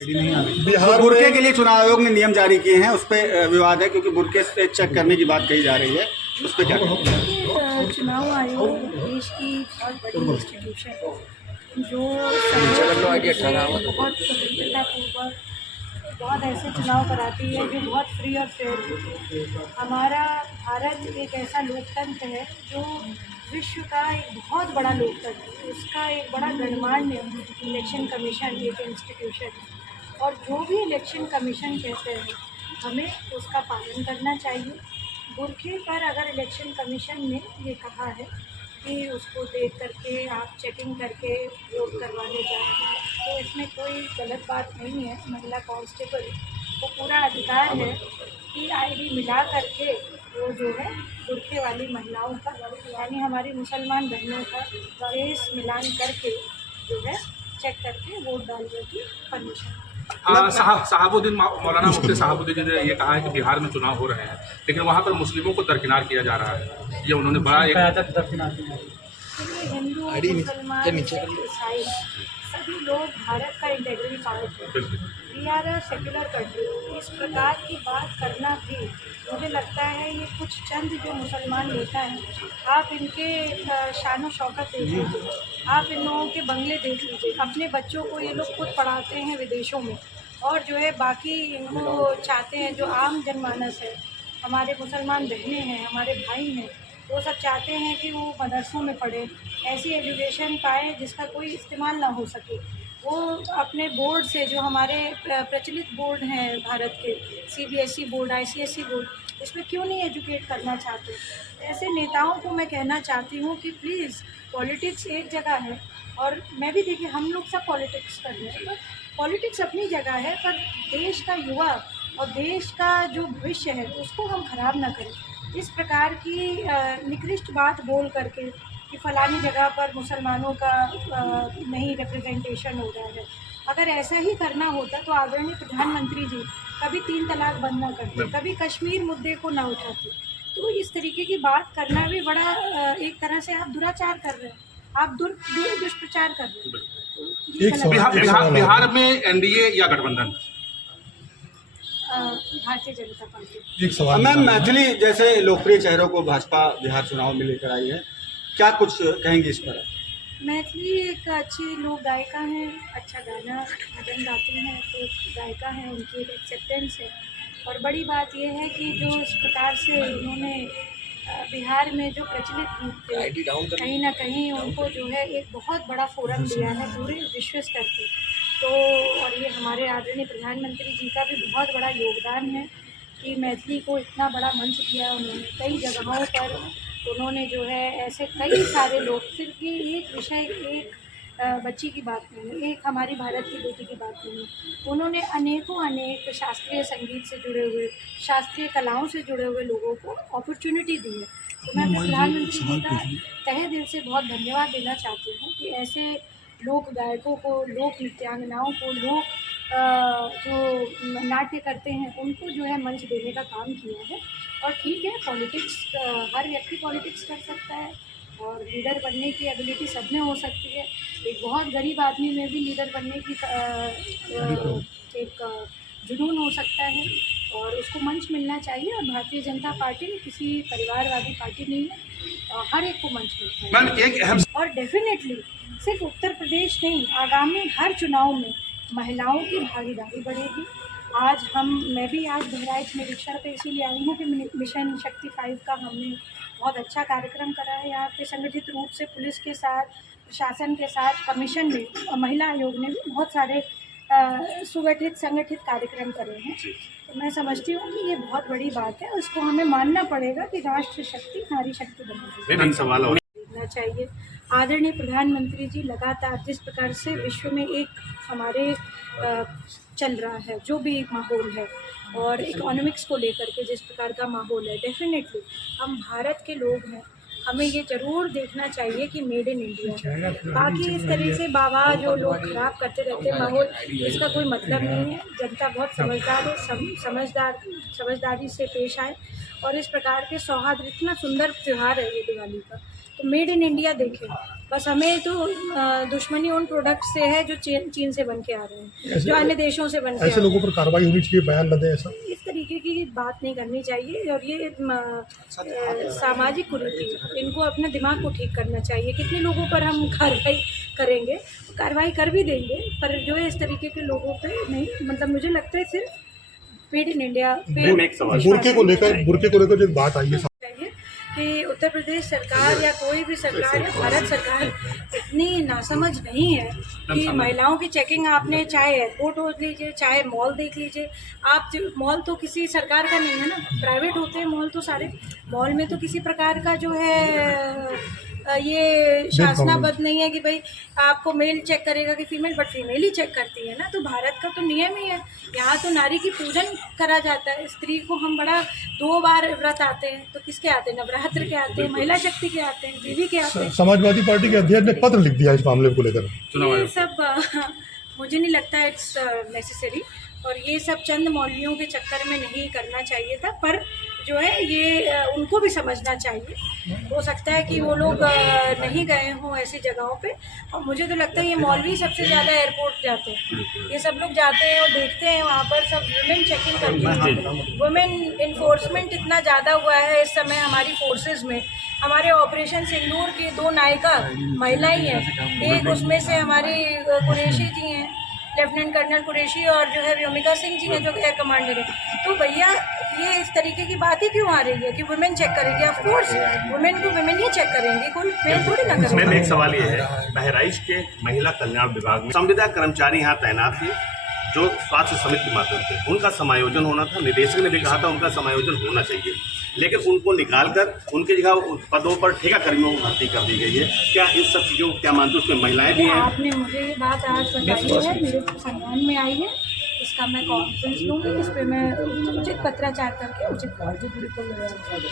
बिहार बुरके के लिए चुनाव आयोग ने नियम जारी किए हैं, उस पर विवाद है क्योंकि बुरके से चेक करने की बात कही जा रही है, उस पर क्या कहेंगे? चुनाव आयोग देश की बहुत बड़ी इंस्टीट्यूशन है जो बहुत स्वतंत्रतापूर्वक बहुत ऐसे चुनाव कराती है जो बहुत फ्री और फेयर होती है। हमारा भारत एक ऐसा लोकतंत्र है जो विश्व का एक बहुत बड़ा लोकतंत्र है, उसका एक बड़ा गणमान्य इलेक्शन कमीशन एक इंस्टीट्यूशन है और जो भी इलेक्शन कमीशन कहते हैं हमें उसका पालन करना चाहिए। बुरखे पर अगर इलेक्शन कमीशन ने ये कहा है कि उसको देख करके आप चेकिंग करके वोट करवाने जाएं तो इसमें कोई गलत बात नहीं है। महिला कांस्टेबल को पूरा अधिकार है कि आईडी मिला करके वो जो है बुरखे वाली महिलाओं का यानी हमारी मुसलमान बहनों का फेस मिलान करके जो है चेक करके वोट डालने की परमिशन। साहबुद्दीन मौलाना मुफ्ती साहबुद्दीन जी ने ये कहा है कि बिहार में चुनाव हो रहे हैं लेकिन वहाँ पर मुस्लिमों को दरकिनार किया जा रहा है। ये उन्होंने बड़ा हिंदू मुसलमान ईसाई सभी लोग भारत का इंटीग्रल पार्ट है। We are a secular country. इस प्रकार की बात करना भी मुझे लगता है ये कुछ चंद जो मुसलमान नेता हैं आप इनके शान शौकत देख लीजिए, आप इन लोगों के बंगले देख लीजिए, अपने बच्चों को ये लोग खुद पढ़ाते हैं विदेशों में और जो है बाकी इनको चाहते हैं जो आम जनमानस है हमारे मुसलमान बहनें हैं हमारे भाई हैं वो सब चाहते हैं कि वो मदरसों में पढ़े, ऐसी एजुकेशन पाए जिसका कोई इस्तेमाल ना हो सके। वो अपने बोर्ड से जो हमारे प्रचलित बोर्ड हैं भारत के CBSE बोर्ड ICSE बोर्ड इसमें क्यों नहीं एजुकेट करना चाहते। ऐसे नेताओं को मैं कहना चाहती हूँ कि प्लीज़ पॉलिटिक्स एक जगह है और मैं भी देखिए हम लोग सब पॉलिटिक्स कर रहे हैं, तो पॉलिटिक्स अपनी जगह है पर देश का युवा और देश का जो भविष्य है उसको हम खराब ना करें। इस प्रकार की निकृष्ट बात बोल करके कि फ़लानी जगह पर मुसलमानों का नहीं रिप्रेजेंटेशन हो रहा है, अगर ऐसा ही करना होता तो आदरणीय प्रधानमंत्री जी कभी 3 तलाक बंद ना करते, कभी कश्मीर मुद्दे को ना उठाते। तो इस तरीके की बात करना भी बड़ा एक तरह से आप दुराचार कर रहे हैं, आप दुष्प्रचार कर रहे हैं। बिहार में NDA या गठबंधन? भारतीय जनता पार्टी। एक सवाल मैम, मैथिली जैसे लोकप्रिय चेहरों को भाजपा बिहार चुनाव में लेकर आई है, क्या कुछ कहेंगे इस पर? मैथिली एक अच्छी लोक गायिका हैं, अच्छा गाना भजन गाती हैं, तो गायिका हैं, उनकी एक एक्सेप्टेंस है और बड़ी बात यह है कि जो इस प्रकार से उन्होंने बिहार में जो प्रचलित गीत थे कहीं ना कहीं उनको जो है एक बहुत बड़ा फोरम दिया है पूरे विश्व स्तर पे। तो और ये हमारे आदरणीय प्रधानमंत्री जी का भी बहुत बड़ा योगदान है कि मैथिली को इतना बड़ा मंच दिया उन्होंने। कई जगहों पर उन्होंने जो है ऐसे कई सारे लोग, सिर्फ ये एक विषय एक बच्ची की बात नहीं है, एक हमारी भारत की बेटी की बात नहीं है, उन्होंने अनेक शास्त्रीय संगीत से जुड़े हुए शास्त्रीय कलाओं से जुड़े हुए लोगों को अपॉर्चुनिटी दी है। तो मैं प्रधानमंत्री जी का तहे दिल से बहुत धन्यवाद देना चाहती हूँ कि ऐसे लोक गायकों को, लोक नृत्यांगनाओं को, लोक जो नाट्य करते हैं उनको जो है मंच देने का काम किया है। और ठीक है पॉलिटिक्स, हर व्यक्ति पॉलिटिक्स कर सकता है और लीडर बनने की एबिलिटी सब में हो सकती है। एक बहुत गरीब आदमी में भी लीडर बनने की एक जुनून हो सकता है और उसको मंच मिलना चाहिए। और भारतीय जनता पार्टी किसी परिवारवादी पार्टी नहीं है, हर एक को मंच मिलता है। और डेफिनेटली सिर्फ उत्तर प्रदेश नहीं, आगामी हर चुनाव में महिलाओं की भागीदारी बढ़ेगी। मैं भी आज बहराइच निरीक्षण पे इसीलिए आई हूँ कि मिशन शक्ति 5 का हमने बहुत अच्छा कार्यक्रम करा है यहाँ पे संगठित रूप से पुलिस के साथ, प्रशासन के साथ, कमीशन ने और महिला आयोग ने भी बहुत सारे सुगठित संगठित कार्यक्रम करे हैं। तो मैं समझती हूँ कि ये बहुत बड़ी बात है, उसको हमें मानना पड़ेगा कि राष्ट्र शक्ति नारी शक्ति बनना चाहिए। आदरणीय प्रधानमंत्री जी लगातार जिस प्रकार से विश्व में एक हमारे चल रहा है जो भी माहौल है और इकोनॉमिक्स को लेकर के जिस प्रकार का माहौल है, डेफिनेटली हम भारत के लोग हैं, हमें ये ज़रूर देखना चाहिए कि मेड इन इंडिया। बाकी इस तरह से बाबा जो लोग खराब करते रहते हैं माहौल, इसका कोई मतलब नहीं है। जनता बहुत समझदार है, समझदारी से पेश आए और इस प्रकार के सौहार्द, इतना सुंदर त्यौहार है ये दिवाली का, तो मेड इन इंडिया देखें। बस हमें तो दुश्मनी उन प्रोडक्ट से है जो चीन से बन के आ रहे हैं, जो अन्य देशों से बन के ऐसे लोगों पर कार्रवाई होनी चाहिए, बयान न दें ऐसा। इस तरीके की बात नहीं करनी चाहिए। और ये सामाजिक कुरीति, इनको अपने दिमाग को ठीक करना चाहिए। कितने लोगों पर हम कार्रवाई करेंगे, कार्रवाई कर भी देंगे, पर जो है इस तरीके के लोगों पे नहीं। मतलब मुझे लगता है सिर्फ मेड इन इंडिया पे बुर्के को लेकर जो बात आई है चाहिए कि उत्तर प्रदेश सरकार या कोई भी सरकार या भारत सरकार इतनी नासमझ नहीं है कि महिलाओं की चेकिंग आपने चाहे एयरपोर्ट हो लीजिए, चाहे मॉल देख लीजिए आप। मॉल तो किसी सरकार का नहीं है ना, प्राइवेट होते हैं मॉल तो सारे। मॉल में तो किसी प्रकार का जो है ये शासनाबद्ध नहीं है कि भाई आपको मेल चेक करेगा कि फीमेल, बट फीमेल ही चेक करती है ना। तो भारत का तो नियम ही है, यहाँ तो नारी की पूजन करा जाता है। स्त्री को हम बड़ा 2 बार व्रत आते हैं, तो किसके आते हैं? नवरात्र के आते हैं, महिला शक्ति के आते हैं, देवी के आते हैं। समाजवादी पार्टी के अध्यक्ष ने पत्र लिख दिया इस मामले को लेकर। ये सब मुझे नहीं लगता इट्स नेसेसरी, और ये सब चंद मौलवियों के चक्कर में नहीं करना चाहिए था। पर जो है ये उनको भी समझना चाहिए। हो सकता है कि वो लोग नहीं गए हों ऐसी जगहों पे, और मुझे तो लगता है ये मौलवी सबसे ज़्यादा एयरपोर्ट जाते हैं। ये सब लोग जाते हैं और देखते हैं वहाँ पर सब वुमेन चेकिंग करती हैं। वुमेन इन्फोर्समेंट इतना ज़्यादा हुआ है इस समय हमारी फोर्सेस में। हमारे ऑपरेशन सिंदूर की 2 नायिका महिलाएं हैं। एक उसमें से हमारी कुरैशी जी हैं, लेफ्टिनेंट कर्नल कुरैशी, और जो है व्योमिका सिंह जी हैं जो एयर कमांडर है। तो भैया ये इस तरीके की बात ही क्यों आ रही है कि वुमेन चेक करेंगे? ऑफ कोर्स वुमेन को वुमेन ही चेक करेंगे, कोई मेल थोड़ी ना करेंगे। मैम एक सवाल ये है, बहराइच के महिला कल्याण विभाग में संविदा कर्मचारी यहाँ तैनात है जो स्वास्थ्य समिति के माध्यम से उनका समायोजन होना था। निदेशक ने भी कहा था उनका समायोजन होना चाहिए, लेकिन उनको निकालकर उनकी जगह पदों पर ठेका कर्मियों को भर्ती कर दी गई है। क्या इस सब चीज़ों को क्या मानते हो? उसमें महिलाएं भी हैं। आपने मुझे ये बात आज बताई है, मेरे संज्ञान में आई है, इसका मैं कॉन्फ्रेंस लूँगी, इस पर मैं उचित पत्राचार करके उचित